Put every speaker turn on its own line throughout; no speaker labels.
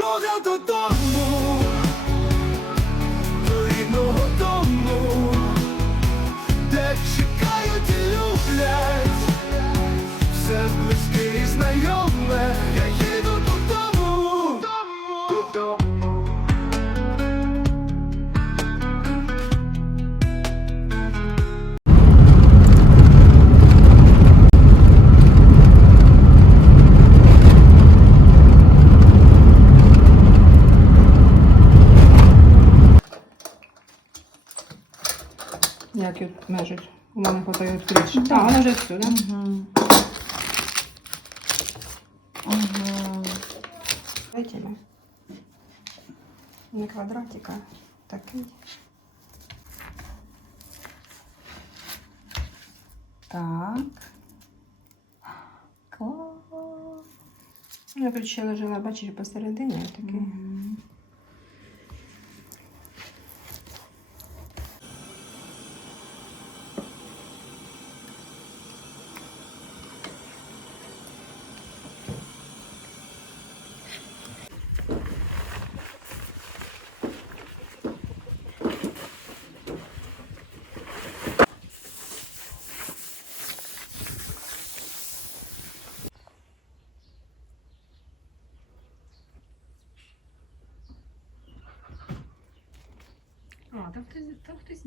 Joga, é Totó! Мене хватає відкрити. Так, вона вже все, так?
Угу. Угу.
Этими. Не квадратик, а такий.
Так. Клас.
Я тут ще лежала, бачиш, посередині такий.
Мгм.
А, там хтось, там хтось.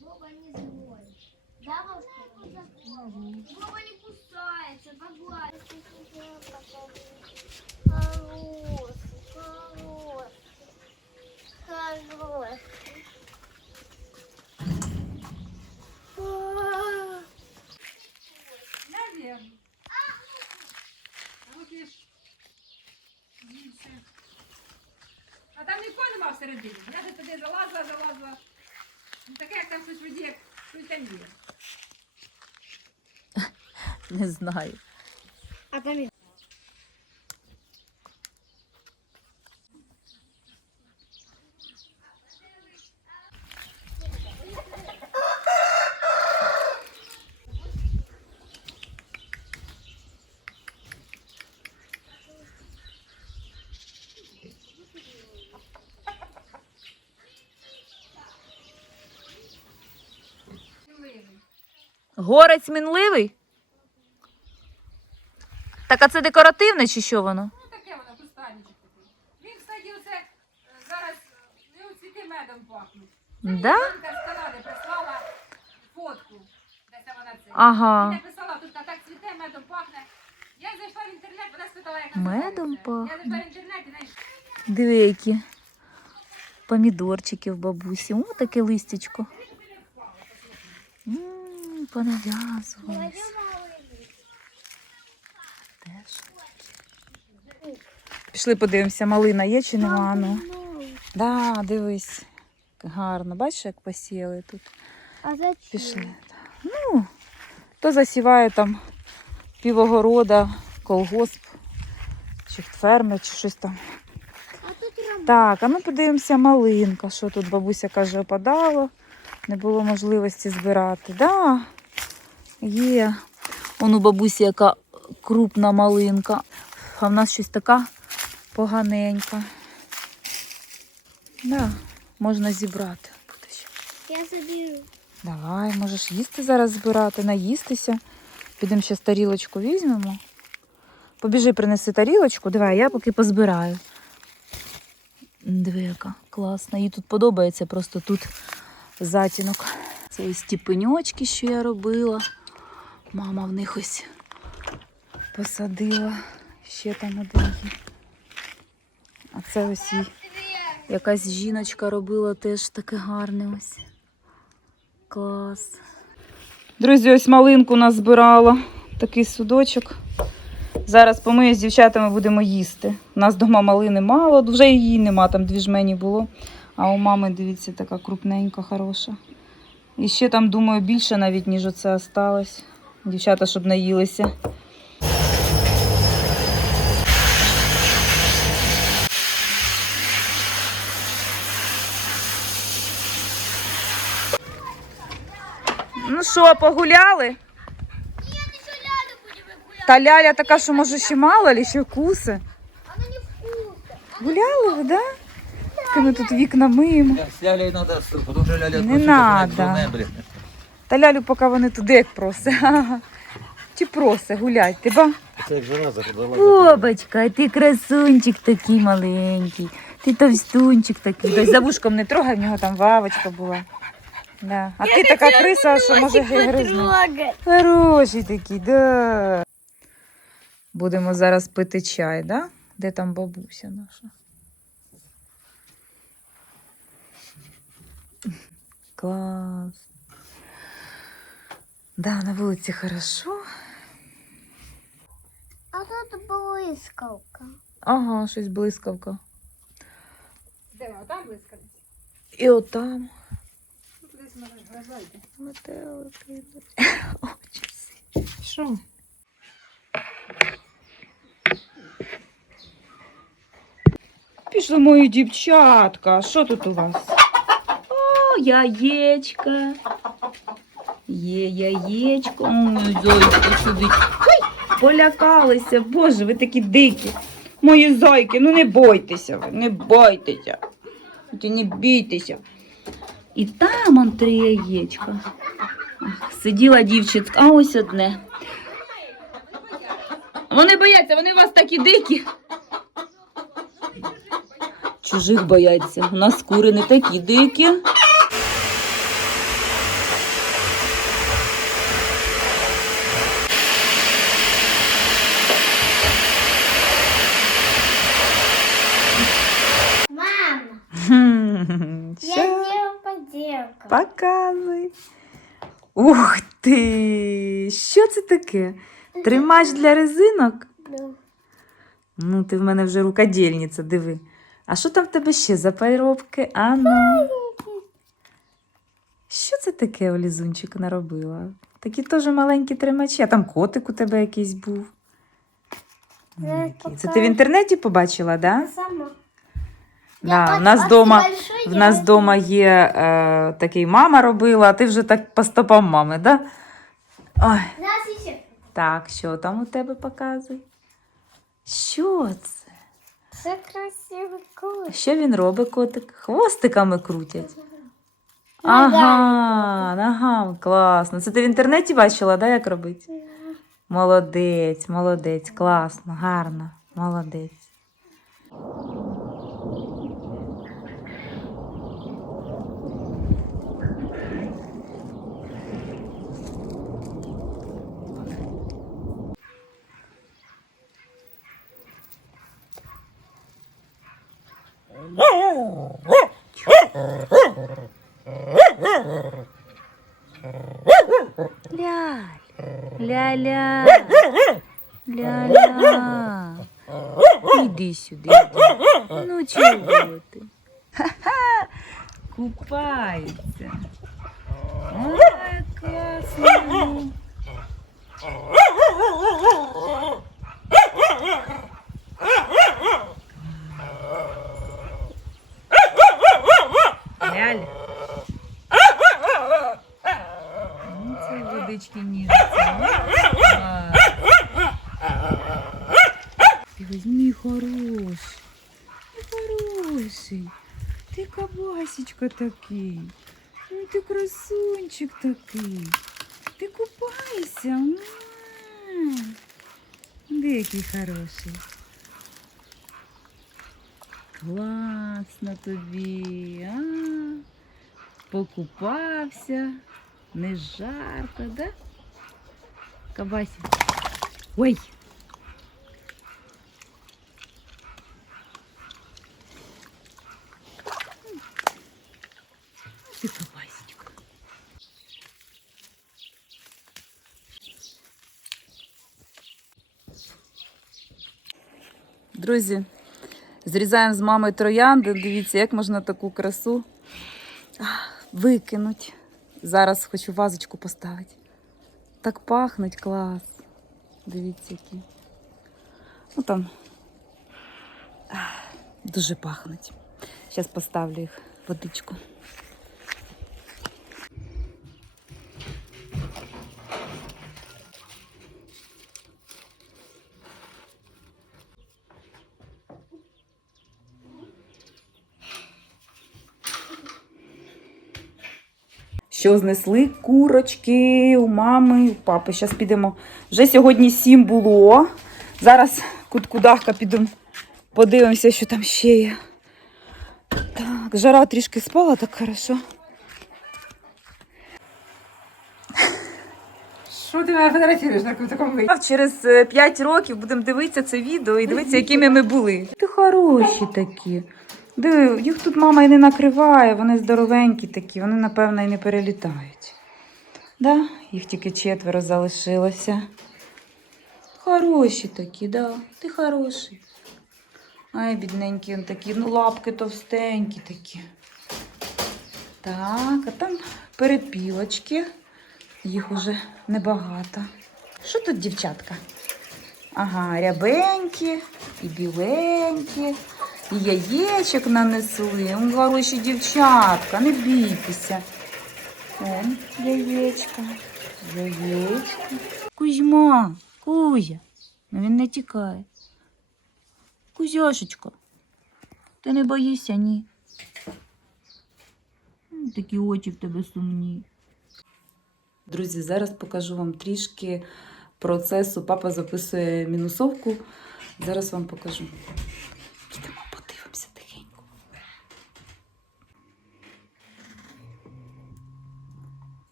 Боба не злой. Да, бабушка? Боба не кусается, погладь. Хороший, хороший, хороший. А,
Наверное. А ну киш. Більше. А там нікого нема всередині. Я залазла, залазила. Ну, таке, як там щось вроді, як щось там є.
Не знаю.
А там я.
Горець мінливий? Так, а це декоративне чи що воно?
Ну таке воно, такий. Він, кстати, оце е, зараз е, його цвіти медом пахнуть.
Да?
жінка з Канади прислала фотку. Десь вона це.
Ага.
Вона написала, тут так цвіте, медом пахне. Я зайшла в інтернет, вона спитала, як
Медом пахне.
Я зайшла в інтернет і знаєш,
Диви, які помідорчики в бабусі. О, таке листячко. М, Понав'язувались. Теж. Пішли подивимося, малина є чи нема. Ну. Да, дивись. Гарно. Бачиш, як посіяли тут.
А зачем?
Пішли. Ну, то засіває там півогорода, колгосп, чи фермер, чи щось там. Так, а ми подивимося малинка, що тут бабуся каже, опадало, не було можливості збирати. Да, є. Он у бабусі яка крупна малинка, а в нас щось така поганенька. Да, можна зібрати. Буде ще.
Я заберу.
Давай, можеш їсти зараз збирати, наїстися. Підемо ще тарілочку візьмемо. Побіжи, принеси тарілочку, давай, я поки позбираю. Диви, яка класна. Їй тут подобається, просто тут затінок. Це і стіпеньочки, що я робила. Мама в них ось посадила. Ще там один. А це ось і якась жіночка робила теж таке гарне ось. Клас. Друзі, ось малинку назбирала. Такий судочок. Зараз помию з дівчатами будемо їсти. У нас вдома малини мало, вже її нема, там дві жмені було. А у мами, дивіться, така крупненька, хороша. І ще там, думаю, більше навіть, ніж оце осталось. Дівчата, щоб наїлися. Ну що, погуляли? Та ляля така, що може ще мало, чи ще вкуси. Гуляли ви, да? Тільки ми тут вікна миємо.
Лялей надо, потому что ляля
Не
хочет
Та лялю, поки вони туди як проси. Чи проси гулять, ти ба?
Це як жена заходила.
Бобочка, ти красунчик такий маленький. Ти товстунчик такий. Дось за вушком не трогай, в нього там вавочка була. Да. А ти така криса, що може гризнути. Хороший такий, да. Будемо зараз пити чай, да? Де там бабуся наша? Клас. Да, на вулиці хорошо.
А тут блискавка.
Ага, щось блискавка.
Де вона? Там близько десь.
І отам.
Ну, Кудись може грозойти.
Метелики йдуть. Очі.
Що?
Пішли мої дівчатка. Що тут у вас? О, яєчка. Є яєчко. Ой, зайка сидить. Ой, полякалися. Боже, ви такі дикі. Мої зайки, ну не бойтеся ви, не бойтеся. Ти не бійтеся. І там он три яєчка. Сиділа дівчинка, а ось одне. Вони бояться, вони у вас такі дикі. Чужих бояться. У нас кури не такі дикі.
Мама, я
Що?
сделала поделку.
Показуй. Ух ти! Що це таке? Тримач для резинок?
Ну,
Ну, ти в мене вже рукодільниця, диви. А що там в тебе ще за поробки? А ну. Що це таке Олізунчик наробила? Такі теж маленькі тримачі, а там котик у тебе якийсь був. Це ти в інтернеті побачила, да?
сама.
Да, у нас дома, в нас вдома є е, такий мама робила, а ти вже так по стопам мами, да? Ой, так, що там у тебе показуй? Що це?
Це красивий кот.
Що він робить, котик? Хвостиками крутять. Ага, ногами, класно. Це ти в інтернеті бачила, да, як робить? Молодець, молодець, класно, гарно, молодець. Ляль, ля-ля, ля-ля. Іди сюди. іди. Ну чого ти? Ха-ха, купається. Ой, класно. Ляль. Ну, Це водички ніжаться. Ти візьми хороший. Ти хороший. Ти кабасечка такий. Ну ти красунчик такий. Ти купайся. М. Хороший. Класно тобі. А? Покупався. Не жарко, да? Кабасі. Ой. Ти кабасечка. Друзі, зрізаємо з мамою троянди. Дивіться, як можна таку красу викинуть. Зараз хочу вазочку поставити. Так пахнуть клас. Дивіться, які. Ну там дуже пахнуть. Зараз поставлю їх водичку. Що знесли курочки у мами, у папи. Зараз підемо. Вже сьогодні сім було. Зараз куткудахка підемо, подивимося, що там ще є. Так, жара трішки спала, так хорошо.
Що ти мене фотографіруєш на такому вигляді?
Через 5 років будемо дивитися це відео і дивитися, якими ми були. Ти хороші такі. Диви, їх тут мама і не накриває, вони здоровенькі такі, вони, напевно, і не перелітають. Да? Їх тільки четверо залишилося. Хороші такі, да. Ти хороший. Ай, бідненькі він такі, ну лапки товстенькі такі. Так, а там перепілочки. Їх уже небагато. Що тут, дівчатка? Ага, рябенькі і біленькі, і яєчок нанесли. Хороші дівчатка, не бійтеся. Он яєчко, яєчко. Кузьма, Кузя. Ну він не тікає. Кузяшечко, ти не боїшся, ні? Такі очі в тебе сумні. Друзі, зараз покажу вам трішки процесу. Папа записує мінусовку. Зараз вам покажу.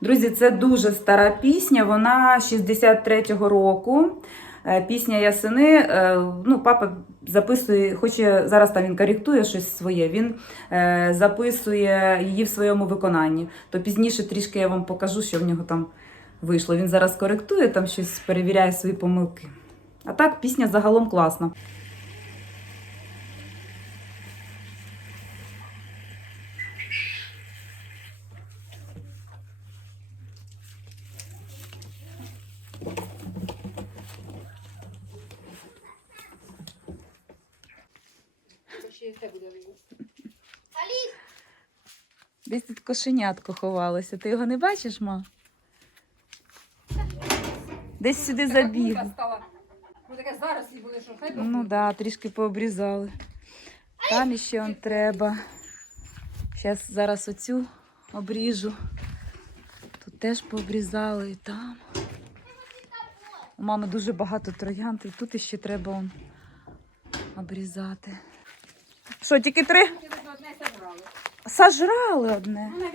Друзі, це дуже стара пісня. Вона 63-го року. Е, Пісня Ясени. Е, Ну, папа записує, хоче зараз там він коректує щось своє. Він е, записує її в своєму виконанні. То пізніше трішки я вам покажу, що в нього там вийшло. Він зараз коректує, там щось перевіряє свої помилки. А так, пісня загалом класна.
Ще й це буде вийти.
Десь тут кошенятко ховалося. Ти його не бачиш, ма? Десь сюди забіг.
Ну таке зарослі були, що хай
Ну так, да, трішки пообрізали. Там іще он треба. Зараз зараз оцю обріжу. Тут теж пообрізали і там. Мами дуже багато троянд, і тут іще треба он обрізати. Що, тільки три? Сажрали одне.
Ну,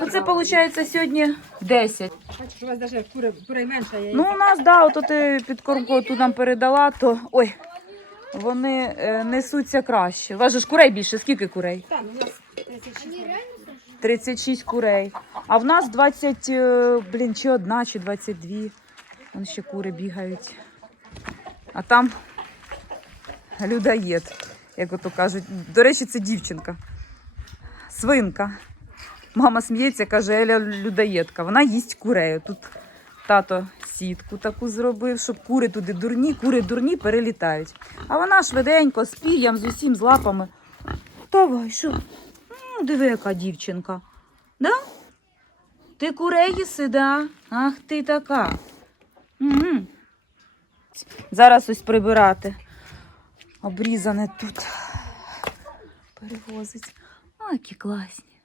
Ну, це виходить сьогодні 10.
Бачиш, у вас навіть кури, курей менше є.
Ну, у нас, да, ото ти підкормку ту нам передала, то ой, вони е, несуться краще. У вас же ж курей більше, скільки курей?
Так, ну, у нас 36
36 курей. А в нас 20, е, блін, чи одна, чи 22. Вон ще кури бігають. А там людоєд, як ото кажуть. До речі, це дівчинка. Свинка. Мама сміється, каже, Еля людоєдка. Вона їсть курей. Тут тато сітку таку зробив, щоб кури туди дурні, кури дурні перелітають. А вона швиденько з пір'ям, з усім, з лапами. Давай, що? Ну, диви, яка дівчинка. Да? Ти курей їси, да? Ах ти така. Угу. Зараз ось прибирати. Обрізане тут. Перевозить. О, які класні.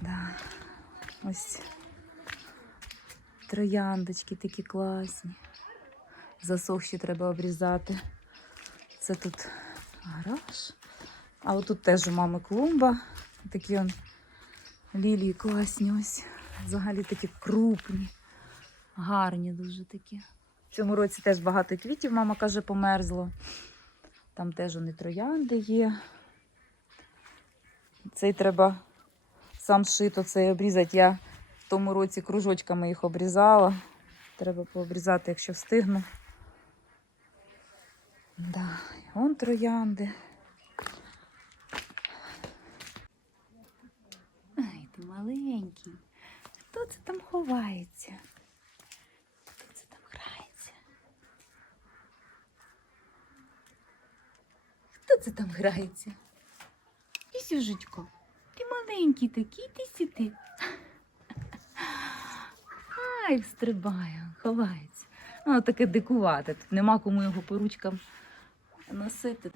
Да. Ось трояндочки такі класні. Засохші треба обрізати. Це тут гараж. А отут теж у мами клумба. Такі он лілії класні ось. Взагалі такі крупні, гарні дуже такі. В цьому році теж багато квітів, мама каже, померзло. Там теж вони троянди є. Цей треба сам шито цей обрізати. Я в тому році кружочками їх обрізала. Треба пообрізати, якщо встигну. Да. Вон троянди. Ай, ти маленький. Хто це там ховається? Хто це там це там грається? Ісюжечко, ти маленький такий, ти сіти. Ай, встрибає, ховається. Ну, таке дикувати. Тут нема кому його по ручкам носити.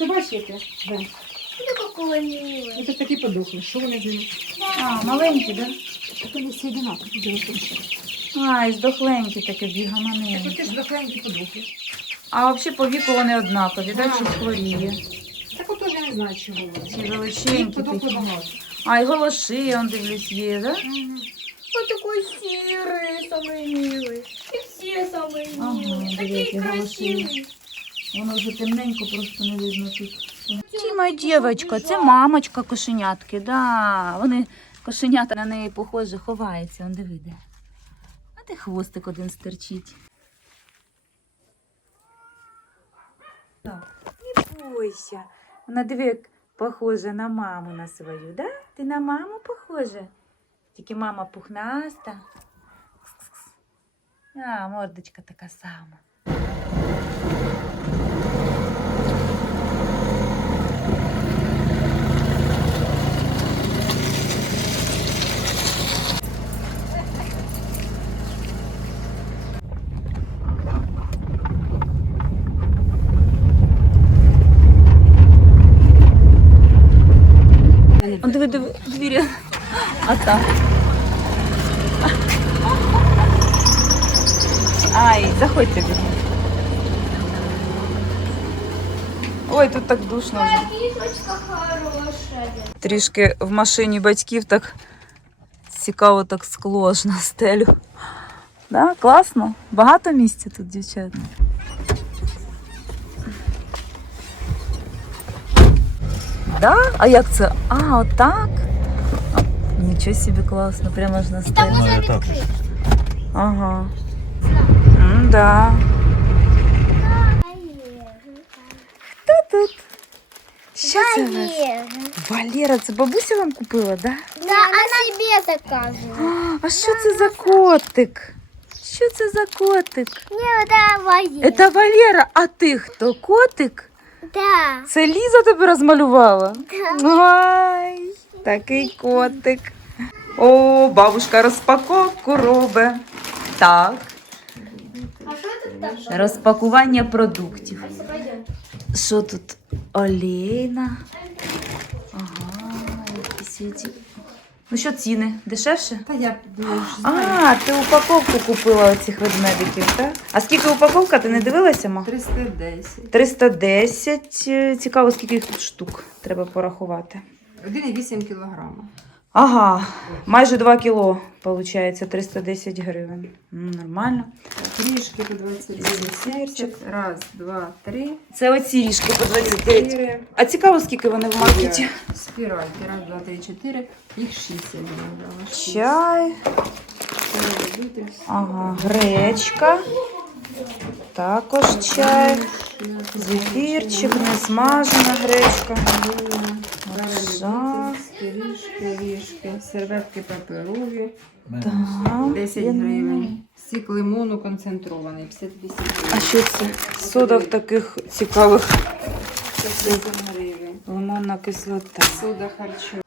ти бачиш, яке? Да.
Ну, какой милый.
Це такі подохли. Що вони з ними?
А, маленький, так?
Так вони всі одинакові. Де ви тут?
Да? Ай, здохленький таке
Так
бігаманенький.
от ти ж дохленькі подохли.
А взагалі по віку вони однакові, так? Чи хворіє?
Так от теж я не знаю, чого вони.
Ці
Їх
величенькі
подохли
такі.
багато.
А, й голоши, он дивлюсь, є, так?
Он такой серый, самый милый. И все самые
Ага,
милые.
дивіться,
Такие
голоси.
красивые.
Воно вже темненько, просто не видно тут. Тіма, дівчинка, це мамочка кошенятки, да. Вони кошенята на неї похоже, ховаються, он диви де. А де хвостик один стерчить. Так, не бойся. Вона диви, як похожа на маму на свою, да? Ти на маму похожа? Тільки мама пухнаста. А, мордочка така сама. А диви, диви, двері. А там. Ай, заходьте біля. Ой, тут так душно вже. Трішки в машині батьків так цікаво так скло аж на стелю. Да, класно. Багато місця тут, дівчат. Да? А як це? А, отак? Нічого собі класно, прямо ж на стелі.
Ну, я так.
Ага. М, да. Хто тут? Що це у вас? Валера, це бабуся вам купила, да?
Да, она себе заказывала.
А що це за котик? Що це за котик?
Не, да, Ваня.
Це Валера, а ти хто? Котик?
Да.
Це Ліза тебе розмалювала? Ай, такий котик. О, бабушка розпаковку робить. Так,
А что это так?
розпакування продуктів.
Пойдем.
Що тут? Олейна. Ага, якісь ці. Ну що ціни? Дешевше?
Та я знаю.
А, ти упаковку купила оцих ведмедиків, так? А скільки упаковка? Ти не дивилася, ма?
310.
310. Е, Цікаво, скільки їх тут штук. Треба порахувати.
1,8 кілограма.
Ага, майже 2 кіло, виходить, 310 гривень. Нормально.
Трішки по 29 серчик. Раз, два, три,
Це оці ріжки по 29.
чотири.
А цікаво, скільки вони в маркеті?
Спіральки. Раз, два, три, чотири. Їх шість я. Шість.
Чай, ага, гречка. Також чай. Зефірчик, несмажена гречка. Жах.
Ріжки, ріжки, серветки паперові,
Так.
10 гривень. Сік лимону концентрований, 58
А що це? Сода в таких цікавих
58 гривень.
лимонна кислота.
Сода харчова.